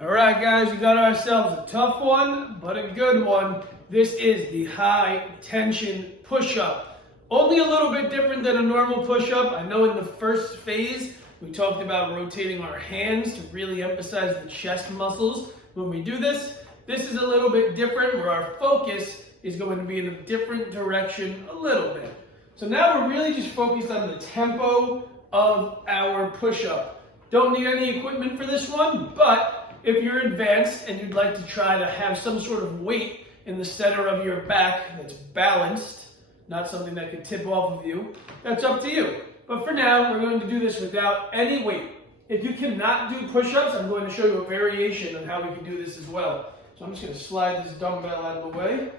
All right, guys, we got ourselves a tough one, but a good one. This is the high tension push-up. Only a little bit different than a normal push-up. I know in the first phase, we talked about rotating our hands to really emphasize the chest muscles when we do this. This is a little bit different where our focus is going to be in a different direction a little bit. So now we're really just focused on the tempo of our push-up. Don't need any equipment for this one, but if you're advanced and you'd like to try to have some sort of weight in the center of your back that's balanced, not something that could tip off of you, that's up to you. But for now, we're going to do this without any weight. If you cannot do push-ups, I'm going to show you a variation on how we can do this as well. So I'm just going to slide this dumbbell out of the way,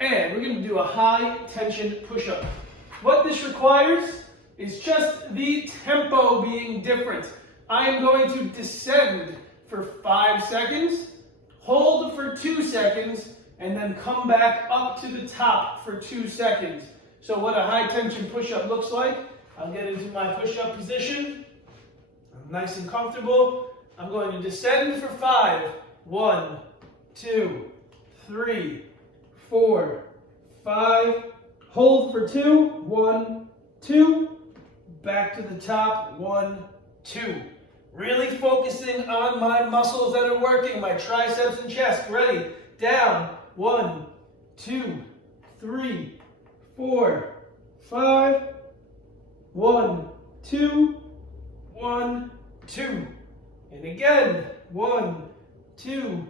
and we're going to do a high tension push-up. What this requires is just the tempo being different. I am going to descend for 5 seconds, hold for 2 seconds, and then come back up to the top for 2 seconds. So what a high tension push-up looks like, I'll get into my push-up position. I'm nice and comfortable. I'm going to descend for 5. 1, 2, 3, 4, 5. Hold for 2. 1, 2. Back to the top. 1, 2. Really focusing on my muscles that are working, my triceps and chest. Ready? Down. 1, 2, 3, 4, 5. 1, 2, 1, 2. And again. 1, 2,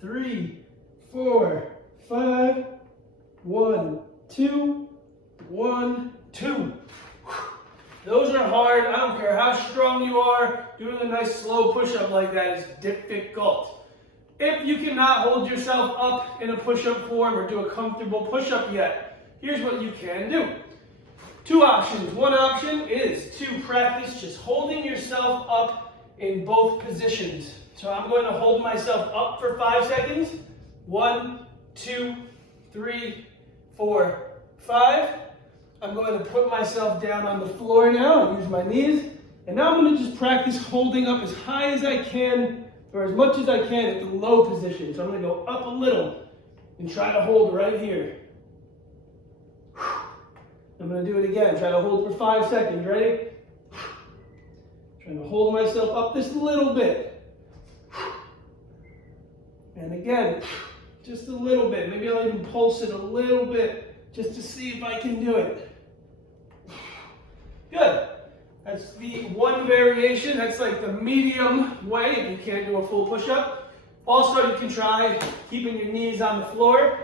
3, 4, 5. 1, 2, 1, 2. Those are hard. I don't care how strong you are. Doing a nice slow push-up like that is difficult. If you cannot hold yourself up in a push-up form or do a comfortable push-up yet, here's what you can do. 2 options. One option is to practice just holding yourself up in both positions. So I'm going to hold myself up for 5 seconds. 1, 2, 3, 4, 5. I'm going to put myself down on the floor now and use my knees. And now I'm going to just practice holding up as high as I can, or as much as I can at the low position. So I'm going to go up a little and try to hold right here. I'm going to do it again. Try to hold for 5 seconds. Ready? Trying to hold myself up this little bit. And again, just a little bit. Maybe I'll even pulse it a little bit just to see if I can do it. Good. That's the one variation. That's like the medium way if you can't do a full push-up. Also, you can try keeping your knees on the floor.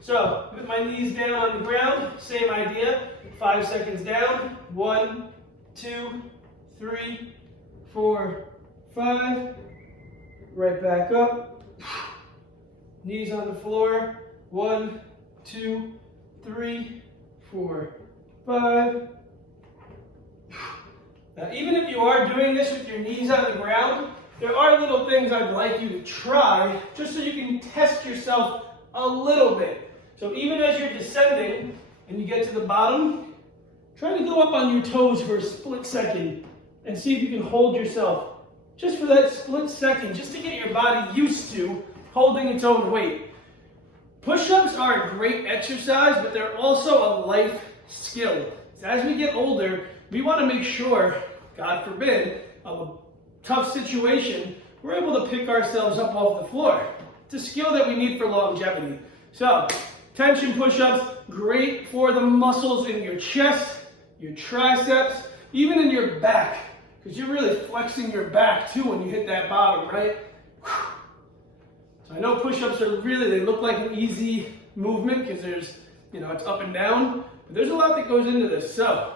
So, with my knees down on the ground, same idea. 5 seconds down. 1, 2, 3, 4, 5. Right back up. Knees on the floor. 1, 2, 3, 4, 5. Now, even if you are doing this with your knees on the ground, there are little things I'd like you to try just so you can test yourself a little bit. So even as you're descending and you get to the bottom, try to go up on your toes for a split second and see if you can hold yourself just for that split second, just to get your body used to holding its own weight. Push-ups are a great exercise, but they're also a life skill. So as we get older, we want to make sure, God forbid, of a tough situation, we're able to pick ourselves up off the floor. It's a skill that we need for longevity. So, tension push-ups, great for the muscles in your chest, your triceps, even in your back, because you're really flexing your back too when you hit that bottom, right? So I know push-ups are really, they look like an easy movement because there's, it's up and down, but there's a lot that goes into this. So,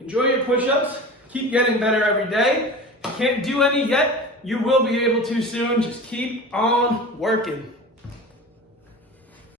enjoy your push-ups. Keep getting better every day. If you can't do any yet, you will be able to soon. Just keep on working.